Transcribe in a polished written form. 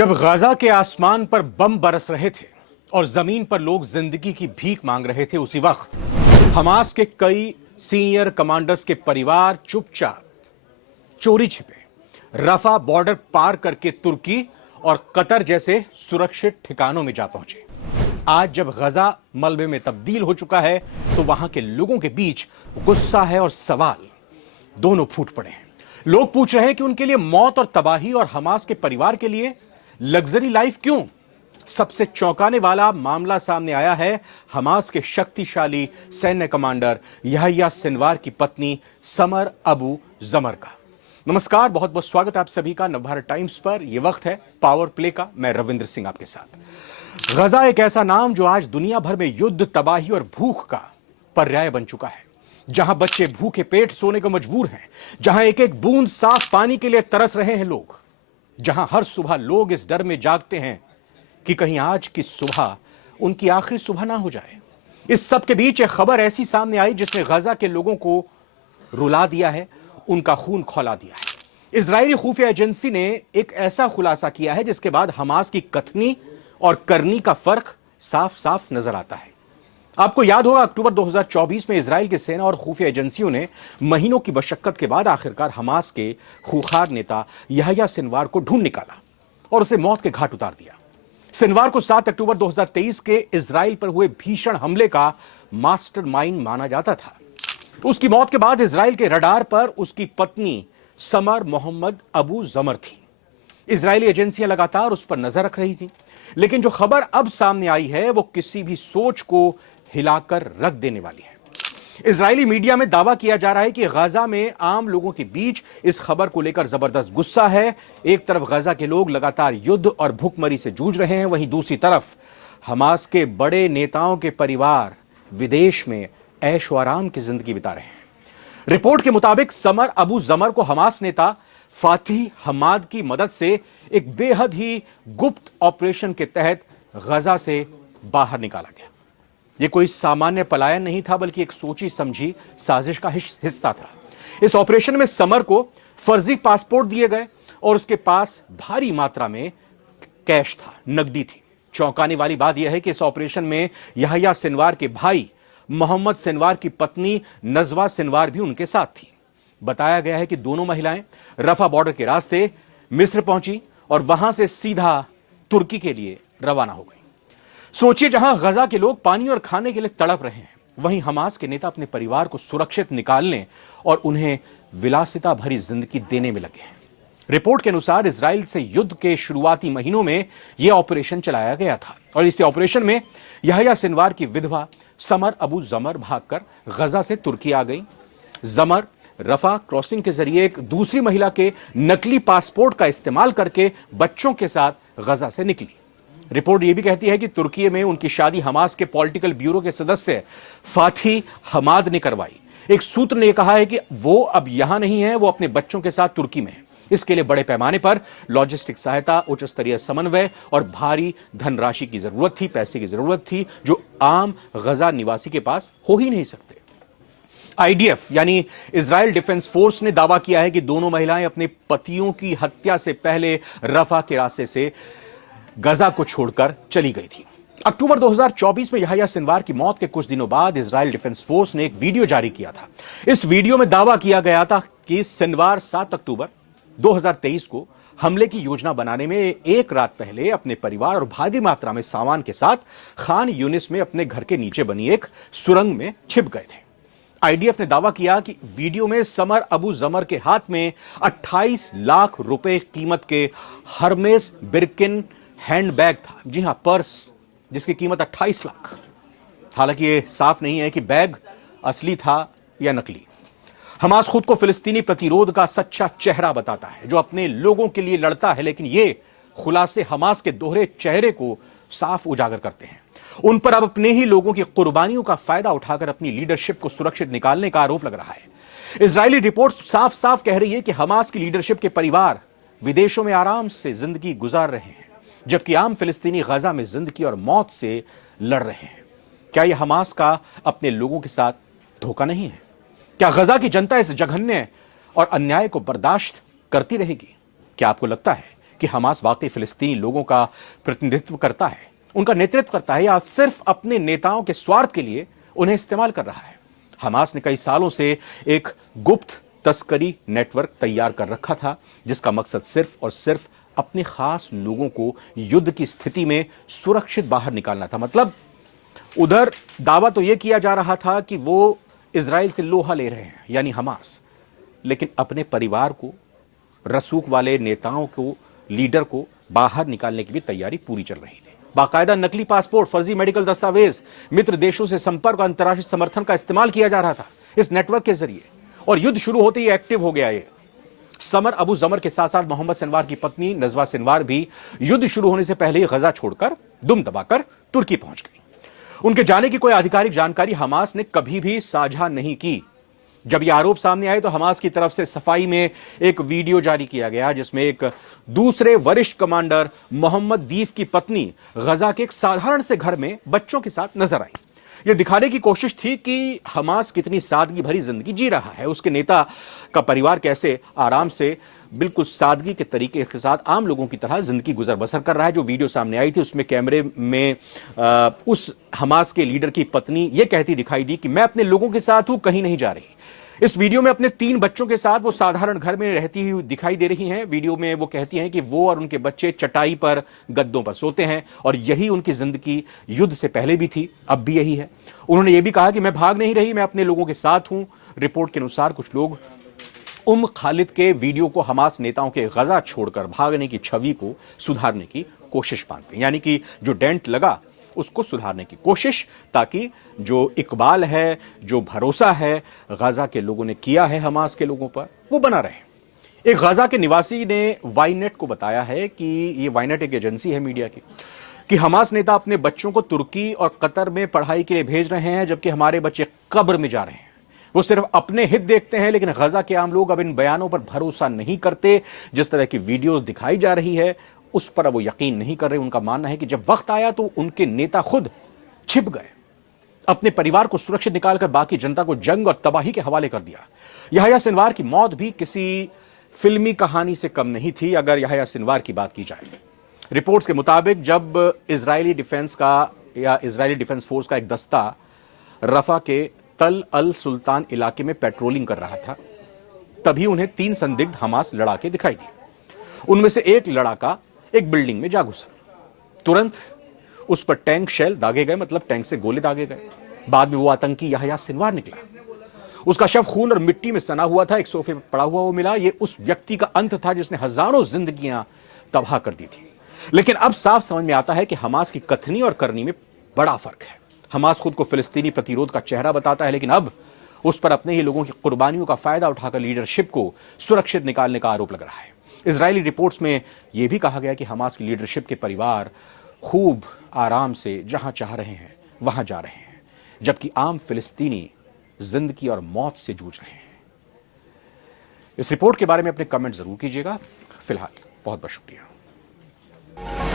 जब गाजा के आसमान पर बम बरस रहे थे और जमीन पर लोग जिंदगी की भीख मांग रहे थे, उसी वक्त हमास के कई सीनियर कमांडर्स के परिवार चुपचाप चोरी छिपे रफा बॉर्डर पार करके तुर्की और कतर जैसे सुरक्षित ठिकानों में जा पहुंचे। आज जब गजा मलबे में तब्दील हो चुका है तो वहां के लोगों के बीच गुस्सा है और सवाल दोनों फूट पड़े हैं। लोग पूछ रहे हैं कि उनके लिए मौत और तबाही और हमास के परिवार के लिए लग्जरी लाइफ क्यों। सबसे चौंकाने वाला मामला सामने आया है हमास के शक्तिशाली सैन्य कमांडर यहया सिनवार की पत्नी समर अबू जमर का। नमस्कार, बहुत बहुत स्वागत है आप सभी का नवभारत टाइम्स पर। यह वक्त है पावर प्ले का। मैं रविंद्र सिंह आपके साथ। गजा एक ऐसा नाम जो आज दुनिया भर में युद्ध, तबाही और भूख का पर्याय बन चुका है, जहां बच्चे भूखे पेट सोने को मजबूर हैं, जहां एक एक बूंद साफ पानी के लिए तरस रहे हैं लोग, जहां हर सुबह लोग इस डर में जागते हैं कि कहीं आज की सुबह उनकी आखिरी सुबह ना हो जाए। इस सब के बीच एक खबर ऐसी सामने आई जिसने गजा के लोगों को रुला दिया है, उनका खून खौला दिया है। इजरायली खुफिया एजेंसी ने एक ऐसा खुलासा किया है जिसके बाद हमास की कथनी और करनी का फर्क साफ साफ नजर आता है। आपको याद होगा, अक्टूबर 2024 में इजराइल की सेना और खुफिया एजेंसियों ने महीनों की मशक्कत के बाद आखिरकार हमास के खूंखार नेता यहया सिनवार को ढूंढ निकाला और उसे मौत के घाट उतार दिया। सिनवार को 7 अक्टूबर 2023 के इजराइल पर हुए भीषण हमले का मास्टरमाइंड माना जाता था। उसकी मौत के बाद इजराइल के रडार पर उसकी पत्नी समर मोहम्मद अबू जमर थी। इजरायली एजेंसियां लगातार उस पर नजर रख रही थी, लेकिन जो खबर अब सामने आई है वो किसी भी सोच को हिलाकर रख देने वाली है। इजरायली मीडिया में दावा किया जा रहा है कि गजा में आम लोगों के बीच इस खबर को लेकर जबरदस्त गुस्सा है। एक तरफ गजा के लोग लगातार युद्ध और भूखमरी से जूझ रहे हैं, वहीं दूसरी तरफ हमास के बड़े नेताओं के परिवार विदेश में ऐश व आराम की जिंदगी बिता रहे हैं। रिपोर्ट के मुताबिक समर अबू जमर को हमास नेता फातिह हमाद की मदद से एक बेहद ही गुप्त ऑपरेशन के तहत गजा से बाहर निकाला गया। यह कोई सामान्य पलायन नहीं था, बल्कि एक सोची समझी साजिश का हिस्सा था। इस ऑपरेशन में समर को फर्जी पासपोर्ट दिए गए और उसके पास भारी मात्रा में कैश था, नकदी थी। चौंकाने वाली बात यह है कि इस ऑपरेशन में यहया सिनवार के भाई मोहम्मद सिनवार की पत्नी नजवा सिनवार भी उनके साथ थी। बताया गया है कि दोनों महिलाएं रफा बॉर्डर के रास्ते मिस्र पहुंची और वहां से सीधा तुर्की के लिए रवाना हो गई। सोचिए, जहां गजा के लोग पानी और खाने के लिए तड़प रहे हैं, वहीं हमास के नेता अपने परिवार को सुरक्षित निकालने और उन्हें विलासिता भरी जिंदगी देने में लगे हैं। रिपोर्ट के अनुसार इजराइल से युद्ध के शुरुआती महीनों में यह ऑपरेशन चलाया गया था और इस ऑपरेशन में यहया सिनवार की विधवा समर अबू जमर भागकर गजा से तुर्की आ गई। जमर रफा क्रॉसिंग के जरिए एक दूसरी महिला के नकली पासपोर्ट का इस्तेमाल करके बच्चों के साथ गजा से निकली। रिपोर्ट यह भी कहती है कि तुर्की में उनकी शादी हमास के पॉलिटिकल ब्यूरो के सदस्य फातिह हमाद ने करवाई। एक सूत्र ने कहा है कि वो अब यहां नहीं है, वो अपने बच्चों के साथ तुर्की में है। इसके लिए बड़े पैमाने पर लॉजिस्टिक सहायता, उच्च स्तरीय समन्वय और भारी धनराशि की जरूरत थी, पैसे की जरूरत थी, जो आम गजा निवासी के पास हो ही नहीं सकते। आईडीएफ यानी इजराइल डिफेंस फोर्स ने दावा किया है कि दोनों महिलाएं अपने पतियों की हत्या से पहले रफा के रास्ते से गजा को छोड़कर चली गई थी। अक्टूबर 2024 में यहया सिनवार की मौत के कुछ दिनों बाद इजराइल डिफेंस फोर्स ने एक वीडियो जारी किया था। इस वीडियो में दावा किया गया था कि सिनवार 7 अक्टूबर 2023 को हमले की योजना बनाने में एक रात पहले अपने परिवार और भारी मात्रा में सामान के साथ खान यूनिस में अपने घर के नीचे बनी एक सुरंग में छिप गए थे। आईडीएफ ने दावा किया कि वीडियो में समर अबू जमर के हाथ में 28 लाख रुपए कीमत के हर्मेस बिर्किन हैंडबैग था। जी हां, पर्स जिसकी कीमत 28 लाख। हालांकि यह साफ नहीं है कि बैग असली था या नकली। हमास खुद को फिलिस्तीनी प्रतिरोध का सच्चा चेहरा बताता है, जो अपने लोगों के लिए लड़ता है, लेकिन ये खुलासे हमास के दोहरे चेहरे को साफ उजागर करते हैं। उन पर अब अपने ही लोगों की कुर्बानियों का फायदा उठाकर अपनी लीडरशिप को सुरक्षित निकालने का आरोप लग रहा है। इजरायली रिपोर्ट साफ साफ कह रही है कि हमास की लीडरशिप के परिवार विदेशों में आराम से जिंदगी गुजार रहे हैं, जबकि आम फिलिस्तीनी गजा में जिंदगी और मौत से लड़ रहे हैं। क्या यह हमास का अपने लोगों के साथ धोखा नहीं है? क्या गजा की जनता इस जघन्य और अन्याय को बर्दाश्त करती रहेगी? क्या आपको लगता है कि हमास वाकई फिलिस्तीनी लोगों का प्रतिनिधित्व करता है, उनका नेतृत्व करता है, या सिर्फ अपने नेताओं के स्वार्थ के लिए उन्हें इस्तेमाल कर रहा है। हमास ने कई सालों से एक गुप्त तस्करी नेटवर्क तैयार कर रखा था, जिसका मकसद सिर्फ और सिर्फ अपने खास लोगों को युद्ध की स्थिति में सुरक्षित बाहर निकालना था। मतलब उधर दावा तो यह किया जा रहा था कि वो इजराइल से लोहा ले रहे हैं, यानी हमास, लेकिन अपने परिवार को, रसूख वाले नेताओं को, लीडर को बाहर निकालने की भी तैयारी पूरी चल रही थी। बाकायदा नकली पासपोर्ट, फर्जी मेडिकल दस्तावेज, मित्र देशों से संपर्क और अंतर्राष्ट्रीय समर्थन का इस्तेमाल किया जा रहा था इस नेटवर्क के जरिए, और युद्ध शुरू होते ही एक्टिव हो गया। ये समर अबू जमर के साथ साथ मोहम्मद सिनवार की पत्नी नजवा सिनवार भी युद्ध शुरू होने से पहले ही गजा छोड़कर, दुम दबाकर तुर्की पहुंच गई। उनके जाने की कोई आधिकारिक जानकारी हमास ने कभी भी साझा नहीं की। जब यह आरोप सामने आए तो हमास की तरफ से सफाई में एक वीडियो जारी किया गया, जिसमें एक दूसरे वरिष्ठ कमांडर मोहम्मद दीफ की पत्नी गजा के एक साधारण से घर में बच्चों के साथ नजर आई। यह दिखाने की कोशिश थी कि हमास कितनी सादगी भरी जिंदगी जी रहा है, उसके नेता का परिवार कैसे आराम से, बिल्कुल सादगी के तरीके के साथ आम लोगों की तरह जिंदगी गुजर बसर कर रहा है। जो वीडियो सामने आई थी उसमें कैमरे में उस हमास के लीडर की पत्नी यह कहती दिखाई दी कि मैं अपने लोगों के साथ हूं, कहीं नहीं जा रही। इस वीडियो में अपने 3 बच्चों के साथ वो साधारण घर में रहती हुई दिखाई दे रही हैं। वीडियो में वो कहती हैं कि वो और उनके बच्चे चटाई पर, गद्दों पर सोते हैं, और यही उनकी जिंदगी युद्ध से पहले भी थी, अब भी यही है। उन्होंने ये भी कहा कि मैं भाग नहीं रही, मैं अपने लोगों के साथ हूं। रिपोर्ट के अनुसार कुछ लोग खालिद के वीडियो को हमास नेताओं के गजा छोड़कर भागने की छवि को सुधारने की कोशिश मानते हैं, यानी कि जो डेंट लगा उसको सुधारने की कोशिश, ताकि जो इकबाल है, जो भरोसा है गजा के लोगों ने किया है हमास के लोगों पर, वो बना रहे। एक गजा के निवासी ने वाईनेट को बताया है कि ये वाईनेट एक एजेंसी है मीडिया की, कि हमास नेता अपने बच्चों को तुर्की और कतर में पढ़ाई के लिए भेज रहे हैं, जबकि हमारे बच्चे कब्र में जा रहे हैं। वो सिर्फ अपने हित देखते हैं, लेकिन गजा के आम लोग अब इन बयानों पर भरोसा नहीं करते। जिस तरह की वीडियोस दिखाई जा रही है उस पर अब वो यकीन नहीं कर रहे। उनका मानना है कि जब वक्त आया तो उनके नेता खुद छिप गए, अपने परिवार को सुरक्षित निकालकर बाकी जनता को जंग और तबाही के हवाले कर दिया। यहया सिनवार की मौत भी किसी फिल्मी कहानी से कम नहीं थी, अगर यहया सिनवार की बात की जाए। रिपोर्ट्स के मुताबिक जब इजरायली डिफेंस फोर्स का एक दस्ता रफा के तल अल सुल्तान इलाके में पेट्रोलिंग कर रहा था, तभी उन्हें 3 संदिग्ध हमास लड़ाके दिखाई दिए। उनमें से एक लड़ाका एक बिल्डिंग में जा घुसा। तुरंत उस पर टैंक शेल दागे गए, मतलब टैंक से गोले दागे गए। बाद में वो आतंकी यहया सिनवार निकला। उसका शव खून और मिट्टी में सना हुआ था, एक सोफे पर पड़ा हुआ वो मिला। ये उस व्यक्ति का अंत था जिसने हजारों जिंदगियां तबाह कर दी थी। लेकिन अब साफ समझ में आता है कि हमास की कथनी और करनी में बड़ा फर्क है। हमास खुद को फिलिस्तीनी प्रतिरोध का चेहरा बताता है, लेकिन अब उस पर अपने ही लोगों की कुर्बानियों का फायदा उठाकर लीडरशिप को सुरक्षित निकालने का आरोप लग रहा है। इजरायली रिपोर्ट्स में यह भी कहा गया कि हमास की लीडरशिप के परिवार खूब आराम से जहां चाह रहे हैं वहां जा रहे हैं, जबकि आम फिलिस्तीनी जिंदगी और मौत से जूझ रहे हैं। इस रिपोर्ट के बारे में अपने कमेंट जरूर कीजिएगा। फिलहाल बहुत बहुत शुक्रिया।